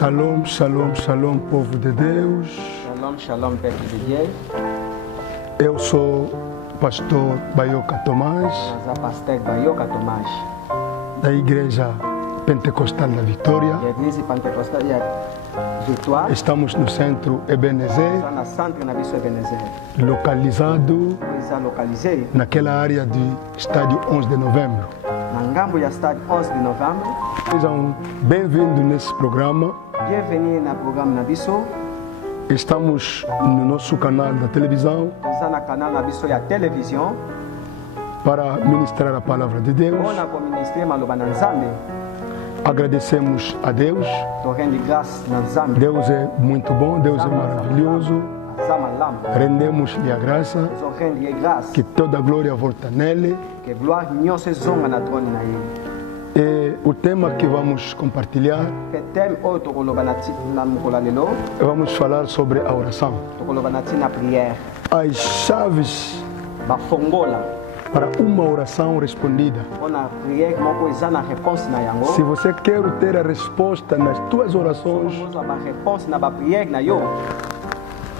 Shalom, shalom, shalom, povo de Deus. Shalom, shalom, povo de Deus. Eu sou o pastor Baioca Tomás, Nós é pastor Baioca Tomás, da Igreja Pentecostal da Vitória. da Igreja Pentecostal da Vitória. Estamos no centro Ebenezer, Está na Santa na Bispo Ebenezer. localizado Está localizado naquela área de estádio 11 de novembro. na Ngambo ya estádio 11 de novembro. Sejam bem-vindos nesse programa. Bienvenue no programa na Bispo. Estamos no nosso canal da televisão Está no canal na Bispo ya televisão. para ministrar a palavra de Deus. Ona com ministério maloba na Nzambe. Agradecemos a Deus. To rende graça na Nzambe. Deus é muito bom, Deus é maravilhoso. Zama lam. Rendemos-lhe a graça, To rende graça. que toda a glória volta nele. Que glória nyonso zonga na trône na ele. E o tema que vamos compartilhar, Que tem outro koloba na tit na mukola lelo. vamos falar sobre a oração. To koloba na tit na prière. As chaves Bafongola. para uma oração respondida. Ona prière moko eza na réponse na yango. Se você quer ter a resposta nas tuas orações, Ozwa ba réponse na ba prière na yo.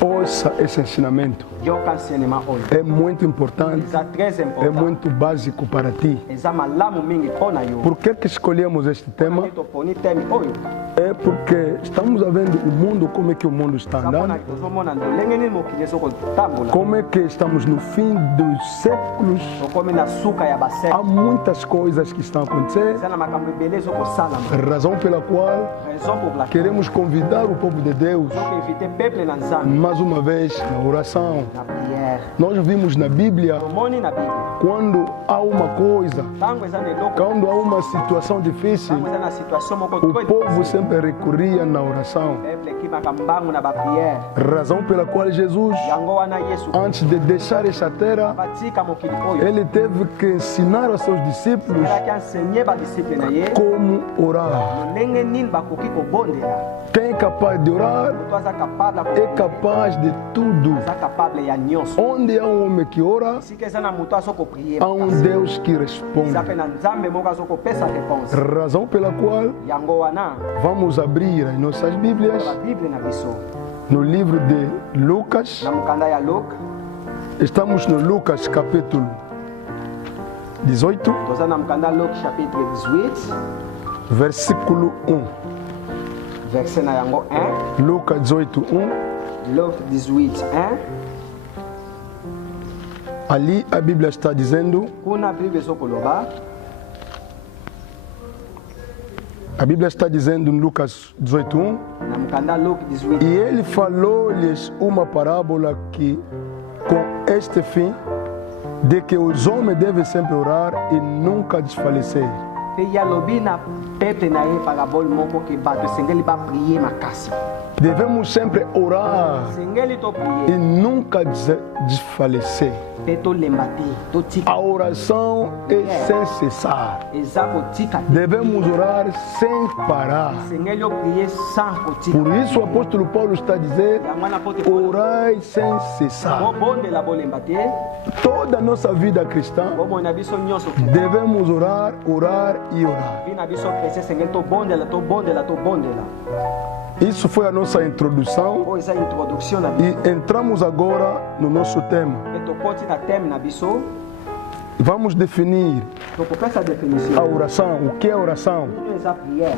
ouça esse ensinamento. Yo enseignement oyo. É muito importante, Eza très é important. muito básico para ti. Eza malamu mingi mpona yo. Por que escolhemos este tema? Toponi temi oyo. É porque estamos vendo o mundo, como é que o mundo está Eza mpona andando, tozomona ndolenge nini mokili ezokotambola. como é que estamos no fim dos séculos. Tokomi na suka ya Há baseke. muitas coisas que estão a acontecer, Eza na makambo ebele ezokosalama. razão pela qual Raison pour laquelle queremos convidar o povo de Deus, tokoevite peuple na Nzambe mais uma vez, na oração. na prière. Nós vimos na Bíblia, Tomoni na Bíblia. quando há uma coisa, Tango eza na eloko. quando há uma situação difícil, Tango eza na situation moko o trop povo difficile. sempre recorria na oração. Peuple ekimaka mbangu na ba prière. Razão pela qual Jesus, Yango wana Yesu antes de deixar esta terra, batika mokili oyo. ele teve que ensinar aos seus discípulos Elaki enseigner badisciple na ye como orar. lolenge nini bakoki kobondela. Quem é capaz de orar Moto aza capable é capaz de tudo. aza capable ya nyonso. Onde há um homem que ora, Esika eza na moto azokoprie há um Deus que responde. eza mpe na nzambe moko azokopesa réponse. Razão pela qual Yango wana vamos abrir as nossas Bíblias babible na biso no livro de Lucas. na mokanda ya Luke. Estamos no Lucas capítulo 18, Toza na mokanda ya Luke chapitre 18 versículo 1. verset na yango 1. Lucas 18, 1. Luke 18 1. Ali a Bíblia está dizendo, Kuna bible ezokoloba a Bíblia está dizendo em Lucas 18, 1. na mokanda ya Luke E 18 ele falou-lhes uma parábola que, com este fim, de que os homens devem sempre orar e nunca desfalecer. mpe ye alobi na peuple na ye parabole moko ke bato esengeli baprie makasi. Devemos sempre orar Esengeli e toprie nunca desfalecer. mpe tolemba te totika A oração é sem cessar. eza kotika te. Devemos orar sem parar. Esengeli oprie sans kotika. Por isso o apóstolo Paulo está a dizer, Yango wana po te pona orai sem cessar. bobondela bolemba te. Toda a nossa vida cristã, Bomoi na biso nyonso devemos orar, orar e orar. vi na biso krese esengeli tobondela tobondela tobondela. Isso foi a nossa introdução Oyo eza introduction na biso e entramos agora no nosso tema. mpe tokoti na teme na biso Vamos definir tokopesa a définition oração. O que é oração? nini eza prière.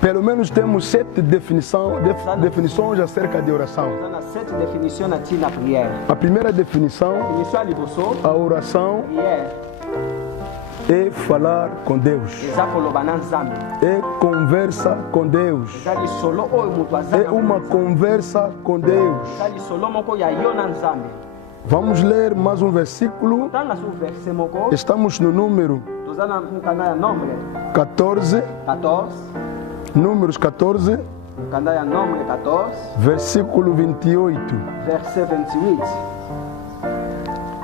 Pelo menos temos 7 definições acerca de oração. Eza na 7 définition na ntina prière. A primeira definição, Définition ya liboso a oração prière é falar com Deus, eza koloba na nzambe. é conversa com Deus, Eza lisolo oyo moto aza é na uma nzambe. conversa com Deus. Eza lisolo moko ya yo na nzambe. Vamos ler mais um versículo. Tanga su verset moko Estamos no número toza na mokanda ya nombre 14, 14 números 14, mokanda ya nombre 14 versículo 28. verset 28.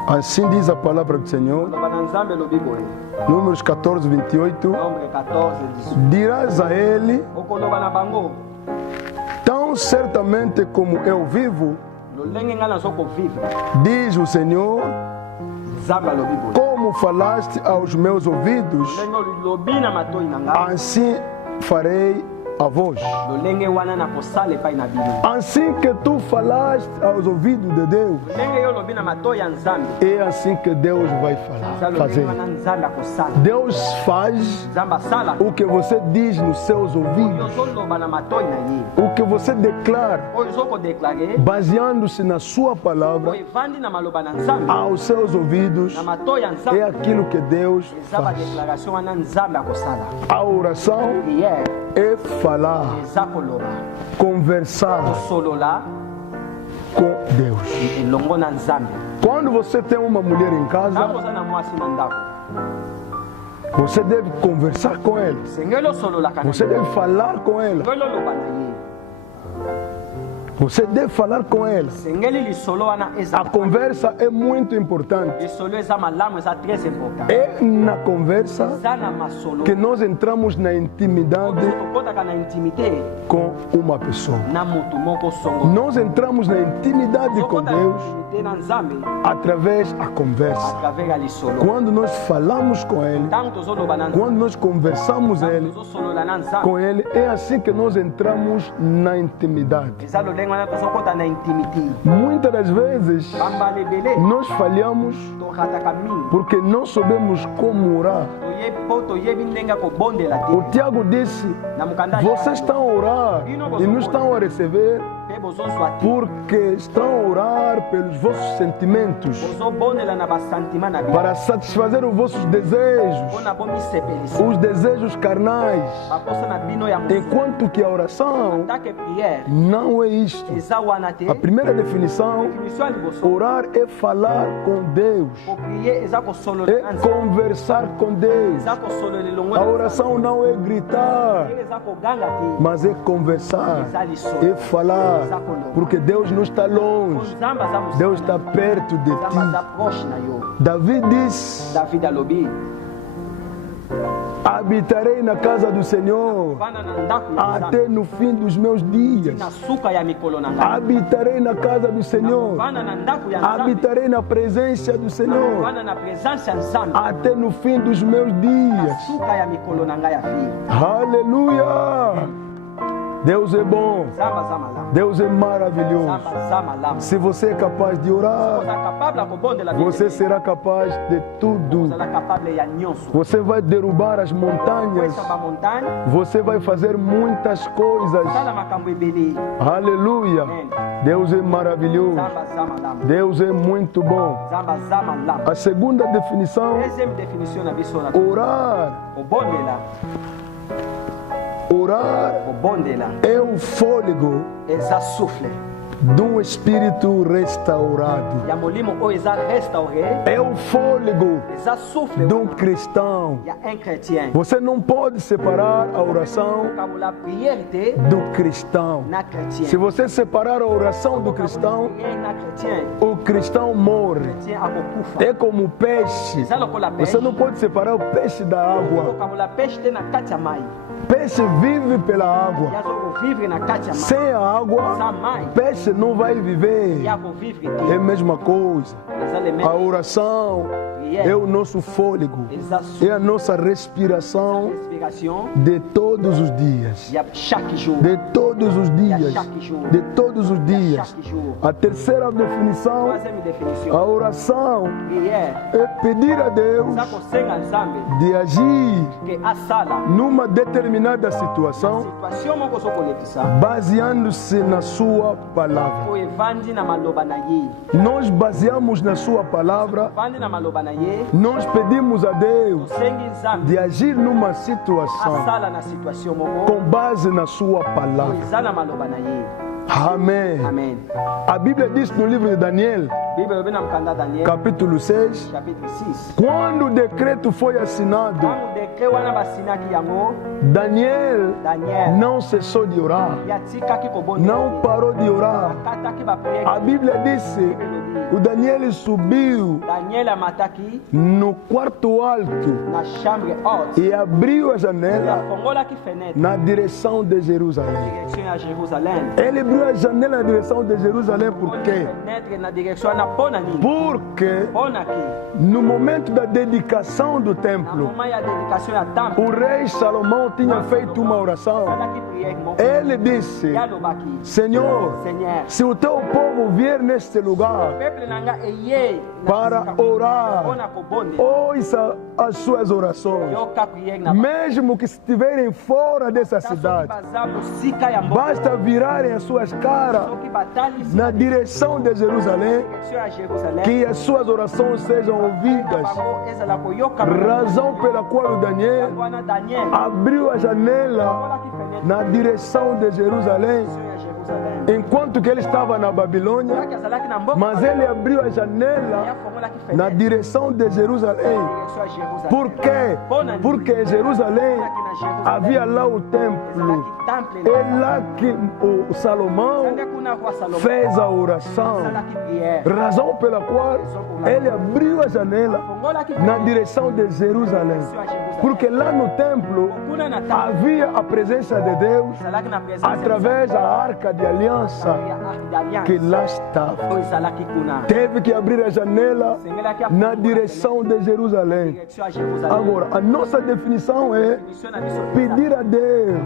Assim diz a palavra do Senhor, Koloba na nzambe elobi boye. números 14, 28. Nombre 14 18. Dirás a ele, Okoloba na bango tão certamente como eu vivo, lolenge ngai nazokovivre. diz o Senhor, Nzambe alobi boye. como falaste aos meus ouvidos, Ndenge olobi na matoi na ngai assim farei a voz. lolenge wana na kosala epai na bino. Assim que tu falaste aos ouvidos de Deus, Lolenge yo lobi na matoi ya Nzambe. é assim que Deus vai Eza falar, lolenge fazer. wana Nzambe akosala. Deus faz Nzambe asala o que você diz nos seus oyo ouvidos, ozoloba na matoi na ye. o que você declara, Oyo ozokodeklare baseando-se na sua palavra, oyo evandi na maloba na Nzambe. aos seus ouvidos, Na matoi ya é Nzambe aquilo que Deus eza faz. badeklaration wana Nzambe akosala. A oração Priere é falar, eza koloba conversar kosolola com Deus. elongo na Nzambe. Quando você tem uma mulher em Ntango casa, oza na mwasi na ndako você deve conversar com ela, sengeli osololaka na você ye. deve falar com ela, Sengeli oloba na ye. você deve falar com ela. Sengeli lisolo wana eza A conversa é muito importante. lisolo eza malamu eza très important. É na conversa Eza na masolo que nós entramos na intimidade tokotaka na intimité com uma pessoa. na motu moko songo. Nós entramos na intimidade com Tokota na Deus intimité na Nzambe através da conversa. à travers ya lisolo. Quando nós falamos com Ele, Ntango tozoloba na Nzambe, quando nós conversamos ntango Ele, tozosolola na Nzambe, com Ele, é assim que nós entramos na intimidade. eza lolenge wana tozokota na intimité. Muitas das vezes Bambala ebele nós falhamos torataka mingi porque não sabemos como orar. po toyebi ndenge ya kobondela O te. Tiago disse: Na mokanda vocês estão a orar e não estão a receber mpe bozozwa te porque estão a orar pelos vossos sentimentos, bozobondela na basantima na bino para satisfazer os vossos desejos, mpona bomisepelisa os desejos carnais, baposa na bino ya mosu. enquanto que a oração Atake priere não é isto. eza wana te. A primeira definição: Definition ya liboso orar é falar com Deus, koprie eza kosolola é na Nzambe, conversar com Deus. eza kosolola elongo A na oração não é gritar, Nzambe. Eza koganga te mas é conversar, eza lisolo é falar, porque Deus não está longe, nzambe aza mosala Deus na está yo. perto de nzambe aza ti. proche na yo. Davi disse: David alobi habitarei na casa do Senhor vanda na ndako ya Nzambe até no fim dos meus dias. na suka ya mikolo na ngai. Habitarei na casa do Senhor, Vanda na ndako ya Nzambe habitarei na presença do Senhor vanda na presence ya Nzambe até no fim dos meus na dias. suka ya mikolo na ngai ya vie. Aleluia! Deus é bom, Nzambe aza malamu. Deus é maravilhoso. Nzambe aza malamu. Se você é capaz de orar, Oza capable ya kobondela você Bibele. será capaz de tudo. Ozala capable ya nyonso. Você vai derrubar as montanhas, Kwesa bamontagne você vai fazer muitas coisas. sala makambo ebele. Aleluia! Deus é maravilhoso. Nzambe aza malamu. Deus é muito bom. Nzambe aza malamu. A segunda definição: Deuxième définition na biso na orar. kobondela. Orar Kobondela é o fôlego eza souffle de um espírito restaurado. ya molimo oyo eza restauré. É o fôlego Eza souffle de um cristão. ya un chrétien. Você não pode separar a oração Kabola prière te do cristão. na chrétien. Se você separar a oração do cristão, Prière na chrétien. o cristão morre. Chrétien akokufa. É como o peixe. Eza lokola Você pêche. não pode separar o peixe da água. Kabola pêche te na kati ya mai. Peixe vive pela água. Yazo kovivre na kati ya mai. Sem a água, Sa mai peixe não vai viver. ya kovivre É te. a mesma coisa. Eza le A même. oração é o nosso fôlego, Eza é souffle. a nossa respiração Respiration de todos os dias. ya chaque jour. De todos os dias. De todos os dias. Chaque jour. A terceira definição: Troisième définition. a oração Prière é pedir a Deus eza kosenga Nzambe de agir ke asala numa determinada situação situation moko ozokolekisa baseando-se na sua palavra. oyo evandi na maloba na ye. Nós baseamos na sua palavra, Evandi na maloba na ye. nós pedimos a Deus Tosengi Nzambe de agir numa situação asala na situation moko com base na sua oyo palavra. eza na maloba na ye. Amém. Amen. A Bíblia diz no livro de Daniel, Bible elobi na mokanda Daniel capítulo 6, chapitre 6. quando o decreto foi assinado, Ntango dekret wana basinaki yango, Daniel Daniel não cessou de orar, yatikaki kobondela não ye. parou de orar. Akataki bapriere. A Bíblia disse Bible elobi o Daniel subiu Daniel amataki no quarto alto na chambre haute. e abriu a E janela afongolaki fenêtre na direção de Jerusalém. direction à Jérusalem. Ele abriu a janela na direção de Jerusalém por quê? Fenêtre na direction na pona nini. Porque Pona ki no momento da dedicação do na templo, moment ya dedication ya temple. o rei Salomão tinha feito uma oração. Salaki prière mon Ele disse: Yalobaki. Senhor, Seigneur, se o teu povo vier neste lugar peuple nanga eye para orar, pona kobonde. ouça as suas orações. Yoka prière na Mesmo que estiverem fora dessa cidade, baza musika ya mboka. basta virarem as suas caras Soki batali na direção de Jerusalém, direction à Jérusalem. que as suas orações sejam ouvidas. Bango ezala koyoka. Razão pela qual o Daniel Wana Daniel. abriu a janela Afongolaki fenêtre na direção de Jerusalém, direction à Jérusalem. enquanto que ele estava na Babilônia, Soki azalaki na mboka. mas ele abriu a janela Afongolaki na fenêtre direção de Jerusalém. direction à Jérusalem. Por quê? Porque em Jerusalém havia lá o templo. Temple É lá que o Salomão Nanga kuna kwa Salomon. fez a oração. Salaki prière. Razão pela qual ele abriu a janela Fongolaki na direção de Jerusalém. direction à Jérusalem. Porque lá no templo Kuna na temple. havia a presença de Deus Salaki na presença. através da arca de aliança ya arc d'alliance. que lá estava. Oyo ezalaki kuna. Teve que abrir a janela Sengelaki na direção de Jerusalém. direction à Jérusalem. Agora, a nossa definição é Mission na biso pedir a Deus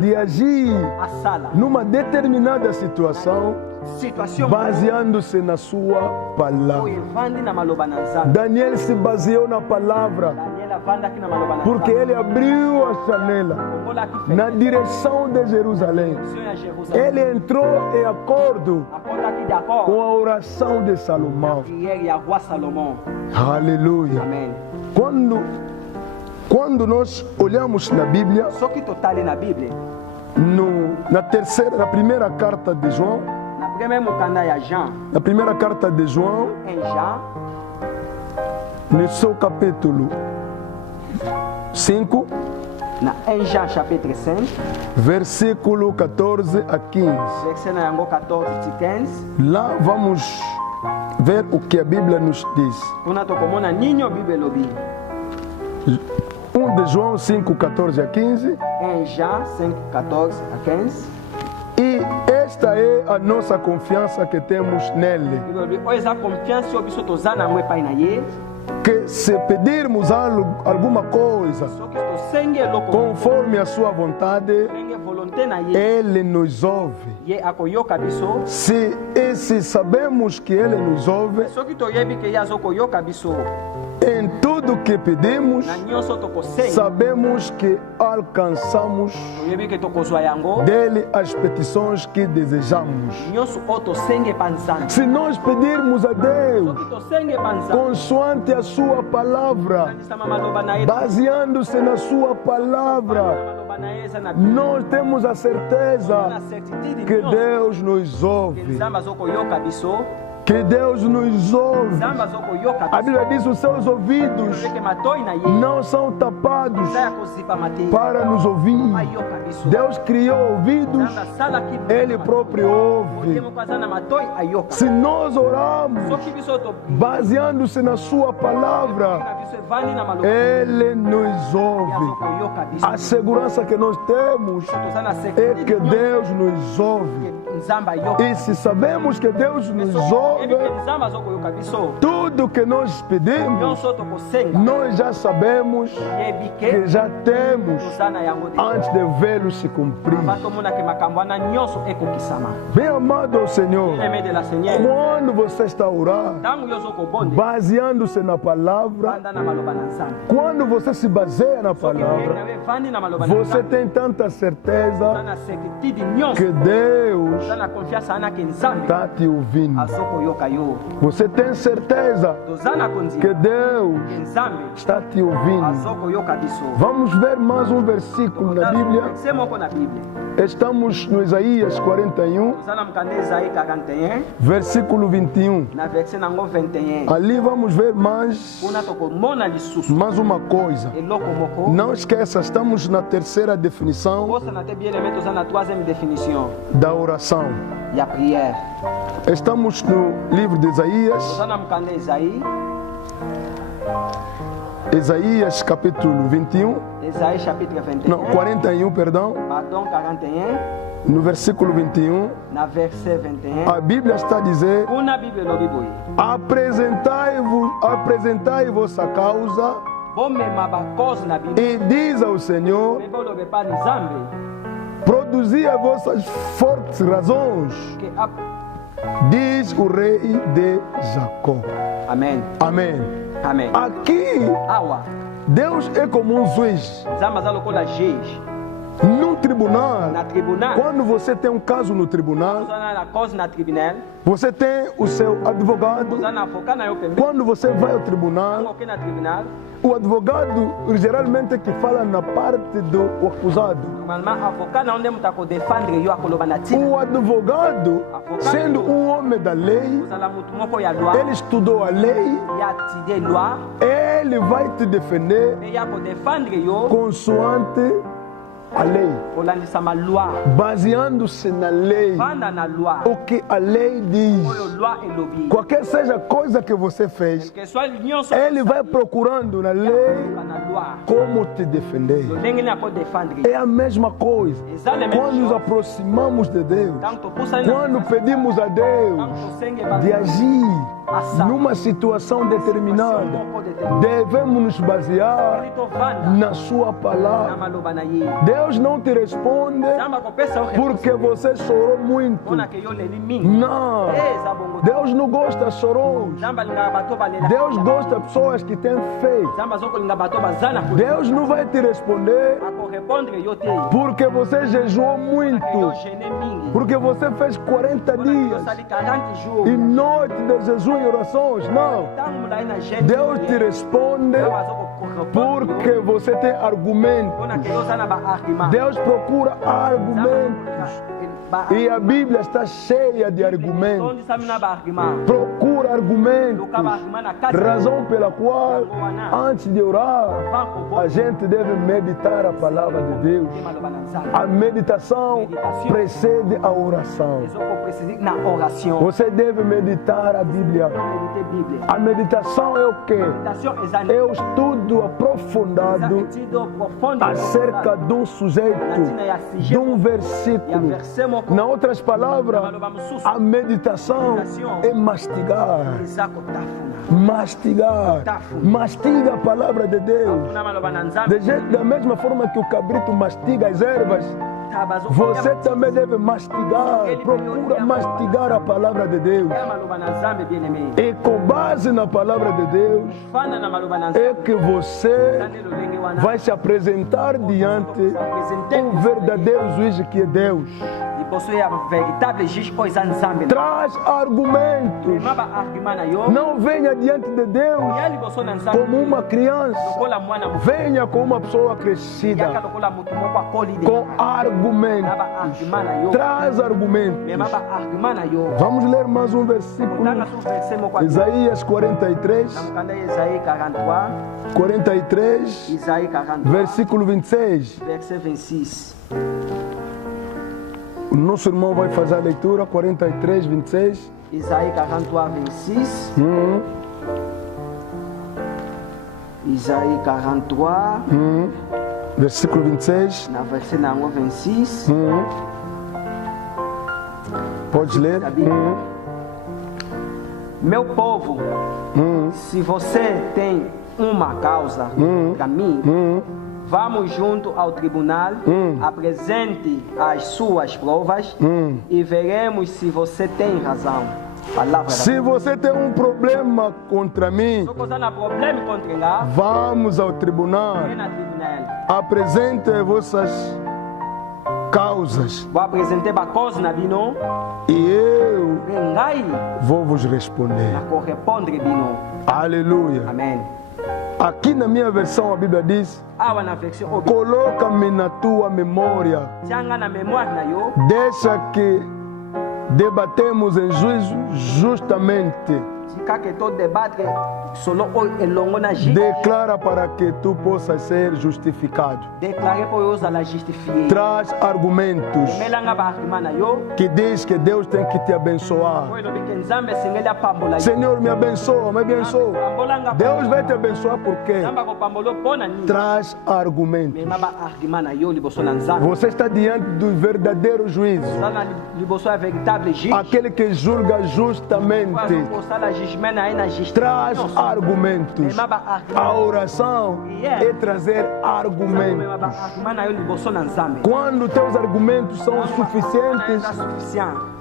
de agir a sala. numa determinada situação Situation baseando-se na sua palavra. oyo evandi na maloba na Nzambe. Daniel se baseou na palavra Daniel avandaki na maloba na porque Nzambe. ele abriu a janela Fongolaki na fenêtre direção de Jerusalém. direction à Jérusalem. Ele entrou em acordo Akondaki d'accord. com a oração de Salomão. Prière ya roi Salomon. Aleluia. Amen. Quando nós olhamos na Bíblia, Soki totali na Bible, na primeira carta de João, na primeira mokanda ya Jean, na primeira carta de João, em Jean, no seu capítulo 5, na 1 Jean chapitre 5, versículo 14 a 15. verset na yango 14 ti 15, Lá vamos ver o que a Bíblia nos diz. kuna tokomona nini o Bible elobi. 1 de João 5, 14 a 15. 1 Jean 5, 14 a 15. E esta é a nossa confiança que temos nele. Bible elobi oyo eza confiance oyo biso toza nango epai na ye. Que se pedirmos alguma coisa Soki tosengi eloko conforme a sua vontade, ndenge volonté na ye, ele nos ouve. ye akoyoka biso. Se sabemos que ele nos ouve, Soki toyebi ke ye azokoyoka biso em tudo que pedimos, na nyonso tokosenga, sabemos que alcançamos toyebi ke tokozwa yango dele as petições que desejamos. nyonso oyo tosengi epa Nzambe. Se nós pedirmos a Deus Soki tosengi epa Nzambe, consoante a sua palavra, kanisama maloba na ye, baseando-se na sua palavra, maloba na ye eza na Bible. nós temos a certeza Na certitude que nyonso Deus nos ke ouve. Nzambe azokoyoka biso, Que Deus nos ouve. Nzambe azokoyoka A biso. Bíblia diz: os seus ouvidos Eke matoi na ye não são tapados eza ya kozipa mate para nos ouvir. ayoka biso. Deus criou ouvidos, Nzambe asalaki Ele próprio ouve. Mote moko aza na matoi ayoka. Se nós oramos Soki biso topri baseando-se na Sua palavra, na biso evandi na maloba Ele nos ye ouve. azokoyoka biso. A segurança que nós temos Toza na é certitude que nyonso Deus nos ouve. ke Nzambe ayoka. E se sabemos que Deus nos Soki toyebi ouve, ke Nzambe azokoyoka biso, tudo que nós pedimos, nyonso tokosenga nós já sabemos yebi que ke já temos toza na yango te. antes de vê-lo se cumprir. Ava tomona ke makambo wana nyonso ekokisama. Bem amado ao Senhor, Aimé de la Seigneur, quando você está a orar, ntango yo ozokobonde baseando-se na palavra, banda na maloba na Nzambe. quando você se baseia na Soki oyei palavra, na yo evandi na maloba na você Nzambe, tem tanta oza certeza na certitude nyonso, que Deus oza na confiance wana ke Nzambe está te ouvindo. azokoyoka yo. Você tem certeza Toza na kondima que Deus ke Nzambe está te ouvindo. azokoyoka biso. Vamos ver mais um versículo na Bíblia. Se moko na Bíblia. Estamos no Isaías 41, Toza na mokanda Esaïe 41 versículo 21. na verset nango 21. Ali vamos ver mais Kuna tokomona lisusu uma coisa. eloko moko. Não esqueça, estamos na terceira definição Bosa na te bien aimé, toza na troisième définition da oração. ya prière. Estamos no livro de Isaías, toza na mokanda Esaïe, Isaías capítulo 21, Esaïe chapitre 21, não, 41, perdão, pardon 41, no versículo 21, na verset 21. a Bíblia está a dizer: Kuna Bible lobi boye. apresentai vossa causa Bomema bakozi na bino. e diz ao Senhor: Bebo lobe pa Nzambe. produzi as vossas fortes razões, Que diz o rei de Jacó. Amém. Amém. Amém. Aqui, Awa. Deus é como um juiz. Nzambe aza lokola juge. No tribunal, Na tribunal. quando você tem um caso no tribunal, Oza na cause na tribunal. você tem o seu advogado. Oza na avocat na yo pembe. Quando você vai ao tribunal, Ok na tribunal. o advogado geralmente que fala na parte do acusado. Normalement avocat na onde mutako defendre yo akoloba na tina. O advogado, sendo um homem da lei, Ozala mutu moko ya loi. ele estudou a lei, Ya tide loi. ele vai te defender Me ya ko defendre yo. consoante a lei, Kolandisa ma loi. baseando-se na lei, Vanda na loi. o que a lei diz. Oyo loi elobi. Qualquer seja a coisa que você fez, Que soit nyonso. ele vai procurando na lei na loi. como te defender. Ndenge ni ako defendre. É a mesma coisa. Eza le même Quando nos chose. aproximamos de Deus, Tant topusa na. quando pedimos a Tant Deus tosenge de ba. agir numa situação determinada, devemos nos basear na sua Na palavra. maloba na ye. Deus não te responde Nzambe akopesa yo porque você chorou muito. Mpona ke yo leli mingi. Não. Eza bongo. Deus não gosta de choros. Nzambe alingaka bato balela. Deus gosta de pessoas que têm fé. Nzambe azokolinga bato baza na Deus não vai te responder akorepondre yo te. porque você jejuou Ke yo muito, gene mingi. porque você fez 40 Mpona ke yo dias sali 40 jours. e noite de jejum e orações. Não. Ntango mulai na gene. Deus te responde Nzambe azokorepondre yo. porque você tem argumento. Mpona ke yo oza na ba-argument. Deus procura argumentos. E a Bíblia está cheia de argumentos. tondisami na ba-argument. Procura argumentos. Luka ba-argument na kati. Razão pela qual, antes de orar, a gente deve meditar a palavra de Deus. Maloba na Nzambe. A meditação precede a oração. Ezokoprecise na oration. Você deve meditar a Bíblia. Medite Bible. A meditação é o quê? Meditation eza É o estudo aprofundado etude profonde acerca de um sujeito, de um versículo. Em outras palavras, a meditação é mastigar. eza kotafuna. Mastigar. Mastiga a palavra de Deus. Na maloba na Nzambe. Da mesma forma que o cabrito mastiga as ervas, você também deve mastigar. Procura mastigar a palavra de Deus. maloba na Nzambe bien aimé. E com base na palavra de Deus, Fana na maloba na é Nzambe. que você Nzambe lolenge wana. vai se apresentar diante do verdadeiro juiz que é Deus. Liboso ya véritable juge oyo eza Nzambe. Traz argumentos. Ma ba-argument na yo. Não venha diante de Deus Ya liboso na Nzambe. como uma criança. Lokola mwana moke. Venha como uma pessoa Yaka crescida, lokola mutu moko akoli de. com Ma argumentos. ba-argument na yo. Traz Me ma argumentos. ba-argument na yo. Vamos ler mais um versículo. Kotanga su verset moko. Isaías 43, Na mokanda ya Esaïe 43. 43, Esaïe 43. versículo 26. Verset 26. O nosso irmão vai fazer a leitura, 43, 26. Esaïe 43, 26. Esaïe 43, Versículo 26. na verset nango 26. Pode ler. Da Bíblia. Meu povo, se você tem uma causa para mim, vamos junto ao tribunal, apresente as suas provas e veremos se você tem razão. Palavra Se você tem um problema contra mim, Se você tem problema contra lá, vamos ao tribunal. vem na tribunal. Apresente vossas causas Vou apresentar uma coisa na bino, e eu vengai vou vos responder. na correspondre bino. Aleluia. Amém. Aqui na minha versão a Bíblia diz: Awa na versão obi. coloca-me na tua memória, Tianga na memória na yo, deixa que debatemos em juízo justamente. Declara para que tu possas ser justificado. Traz argumentos que diz que Deus tem que te abençoar. Senhor, me abençoa, me abençoa. Deus vai te abençoar por quê? Traz argumentos. Você está diante do verdadeiro juízo. Aquele que julga justamente. Traz argumentos. A oração é trazer argumentos. Quando teus argumentos são suficientes,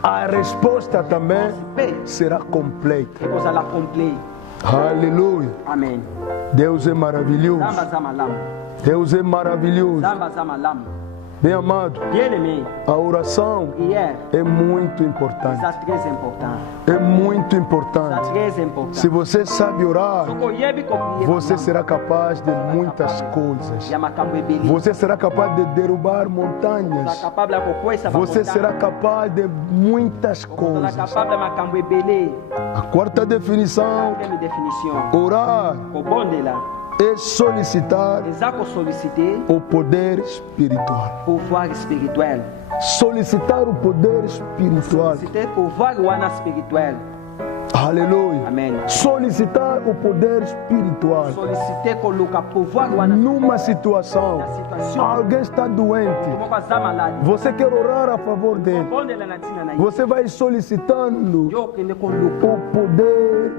a resposta também será completa. Aleluia. Amém. Deus é maravilhoso. Deus é maravilhoso. Bem amado, a oração é muito importante. É muito importante. Se você sabe orar, você será capaz de muitas coisas. Você será capaz de derrubar montanhas. Você será capaz de muitas coisas. A quarta definição: orar é solicitar o poder espiritual. Solicitar o poder espiritual. Aleluia. Amém. Solicitar o poder espiritual. Numa situação, alguém está doente. Você quer orar a favor dele. Você vai solicitando o poder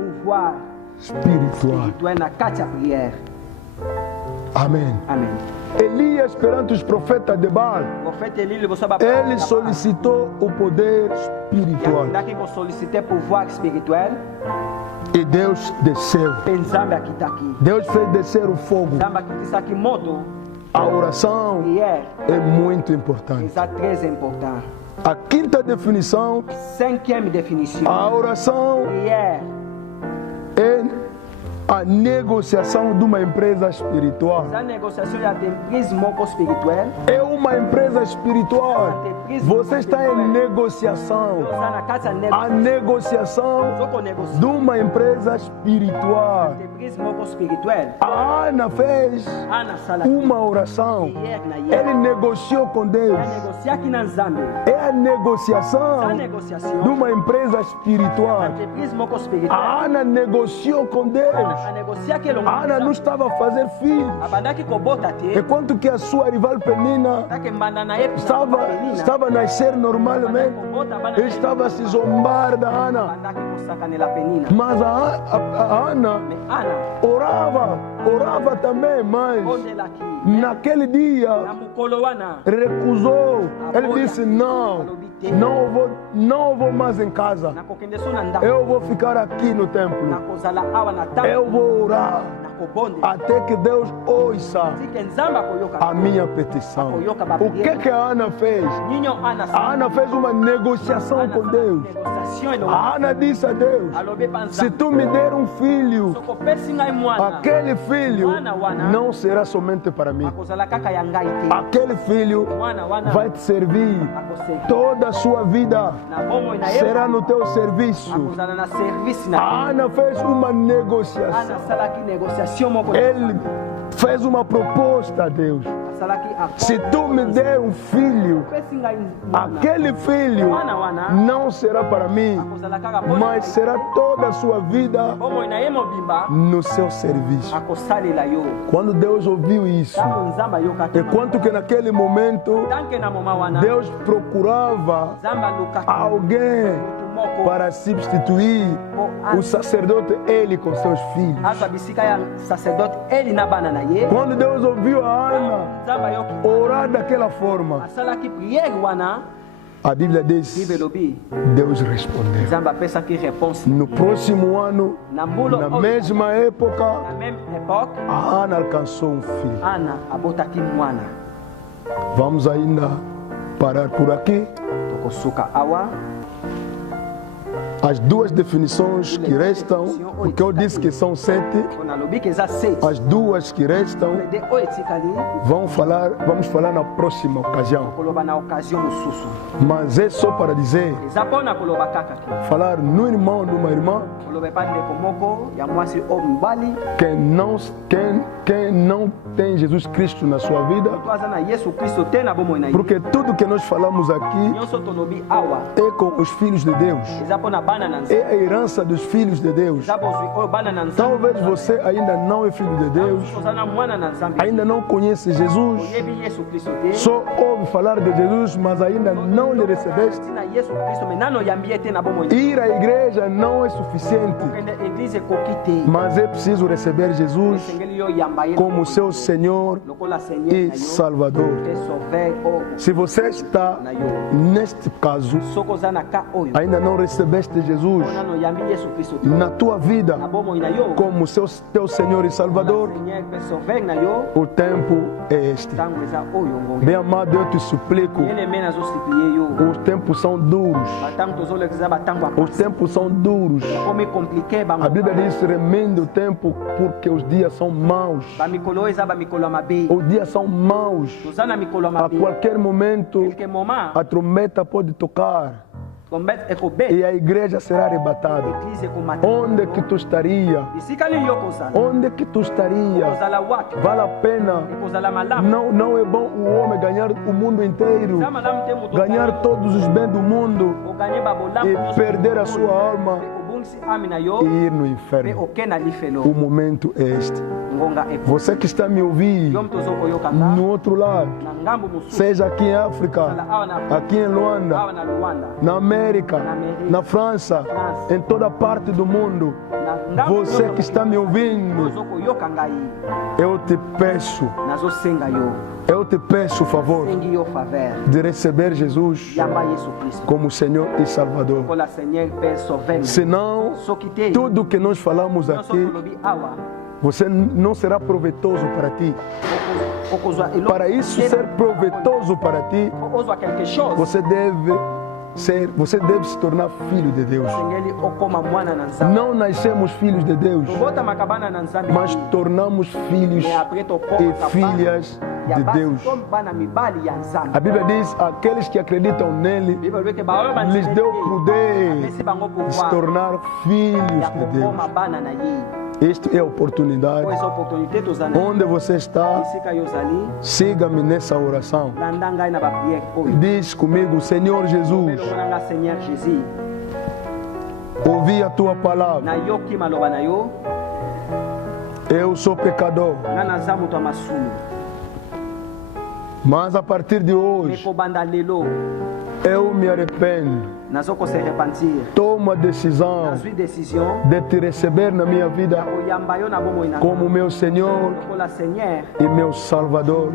espiritual. Amém. Amém. Elias, perante os profetas de Baal, ele solicitou o poder espiritual. E Deus desceu. Deus fez descer o fogo. A oração é muito importante. A quinta definição: a oração é a negociação de uma empresa espiritual. É uma empresa espiritual. Você está em negociação. A negociação de uma empresa espiritual. A Ana fez uma oração. Ele negociou com Deus. É a negociação de uma empresa espiritual. A Ana negociou com Deus. A Ana não estava a fazer filhos. Enquanto que a sua rival Penina estava a nascer normalmente, estava a se zombar da Ana. Mas a Ana orava também, mas naquele dia recusou. Ele disse: não vou mais em casa. Eu vou ficar aqui no templo. Eu vou orar até que Deus ouça a minha petição. O que a Ana fez? A Ana fez uma negociação com Deus. A Ana disse a Deus: se tu me der um filho, aquele filho não será somente para mim. Aquele filho vai te servir toda a sua vida. Será no teu serviço. A Ana fez uma negociação. Ele fez uma proposta a Deus: se tu me der um filho, aquele filho não será para mim, mas será toda a sua vida no seu serviço. Quando Deus ouviu isso, enquanto que naquele momento Deus procurava alguém para substituir o sacerdote Eli com seus filhos. Quando Deus ouviu a Ana orar daquela forma, a Bíblia diz: Deus respondeu. No próximo ano, na mesma época, a Ana alcançou um filho. Vamos ainda parar por aqui. As duas definições que restam, porque eu disse que são 7, as duas que restam, vamos falar na próxima ocasião. Mas é só para dizer, falar no irmão, numa irmã, quem não tem Jesus Cristo na sua vida, porque tudo que nós falamos aqui é com os filhos de Deus, é a herança dos filhos de Deus. Talvez você ainda não é filho de Deus, ainda não conhece Jesus, só ouve falar de Jesus, mas ainda não lhe recebeste. Ir à igreja não é suficiente, mas é preciso receber Jesus como seu Senhor e Salvador. Se você está neste caso, ainda não recebeste Jesus na tua vida como teu Senhor e Salvador, o tempo é este. Bem amado, eu te suplico, os tempos são duros. Os tempos são duros. A Bíblia diz: remenda o tempo, porque os dias são maus. Os dias são maus. A qualquer momento a trombeta pode tocar e a igreja será arrebatada. Onde que tu estaria? Onde que tu estaria? Vale a pena. Não é bom o homem ganhar o mundo inteiro, ganhar todos os bens do mundo e perder a sua alma e ir no inferno. O momento é este. Você que está me ouvindo no outro lado, seja aqui em África, aqui em Luanda, na América, na França, em toda parte do mundo, você que está me ouvindo, eu te peço o favor de receber Jesus como Senhor e Salvador. Senão, tudo que nós falamos aqui, você não será proveitoso para ti. Para isso ser proveitoso para ti, você deve se tornar filho de Deus. Não nascemos filhos de Deus, mas tornamos filhos e filhas de Deus. A Bíblia diz: aqueles que acreditam nele, lhes deu poder de se tornar filhos de Deus. Esta é a oportunidade. Onde você está, siga-me nessa oração. Diz comigo: Senhor Jesus, ouvi a tua palavra. Eu sou pecador, mas a partir de hoje eu me arrependo. Toma a decisão de te receber na minha vida como meu Senhor e meu Salvador.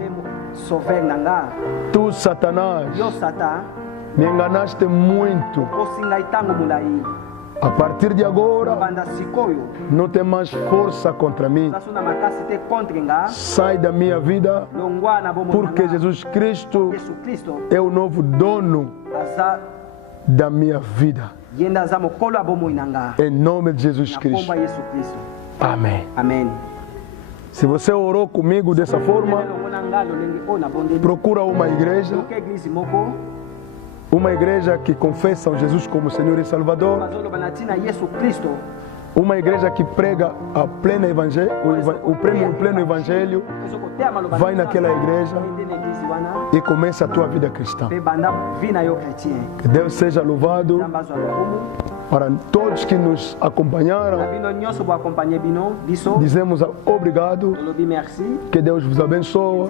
Tu, Satanás, me enganaste muito. A partir de agora, não tem mais força contra mim. Sai da minha vida, porque Jesus Cristo é o novo dono da minha vida. Em nome de Jesus Cristo. Amém. Amém. Se você orou comigo dessa forma, procura uma igreja. Uma igreja que confessa o Jesus como Senhor e Salvador. Uma igreja que prega a plena evangelho, o pleno evangelho. Vai naquela igreja e começa a tua vida cristã. Que Deus seja louvado. Para todos que nos acompanharam, dizemos obrigado. Que Deus vos abençoe.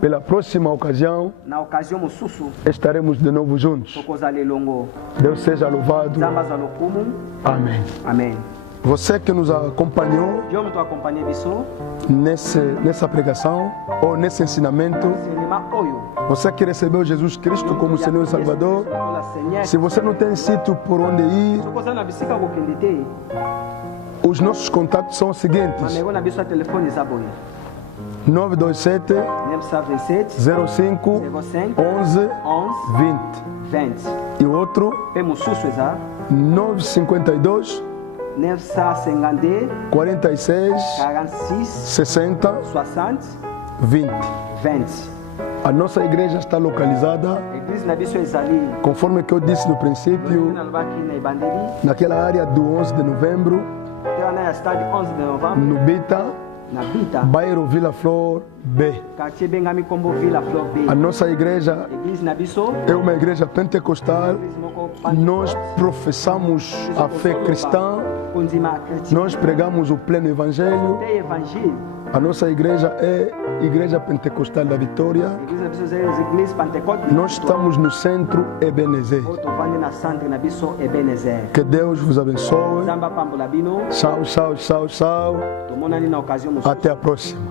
Pela próxima ocasião, estaremos de novo juntos. Deus seja louvado. Amém. Amém. Você que nos acompanhou nessa pregação ou nesse ensinamento, você que recebeu Jesus Cristo como Senhor e Salvador, se você não tem sítio por onde ir, os nossos contatos são os seguintes: 927 927 05 05 11 11 20. 20. E outro Pemususu eza 952 952 46 46 60 60 20. 20. A nossa igreja está localizada, Église na biso ezali conforme que eu disse no princípio, nalobaki na ebandeli naquela área do 11 de novembro, te wana ya stade 11 de novembre no Bita, na Bita, bairro Vila Flor B. quartier bengami kombo Vila Flor B. A nossa igreja Église na biso é uma igreja pentecostal. église moko Nós professamos a fé cristã, kondima chrétien nós pregamos o pleno evangelho. te évangile. A nossa igreja é Igreja Pentecostal da Vitória. Église na biso eza église Pentecôte. Nós estamos no centro Ebenezer. tovandi na centre na biso Ebenezer. Que Deus vos abençoe. Zamba pambola bino Tchau, tchau, tchau, tchau. tomonani na occasion mosusu. Até a próxima.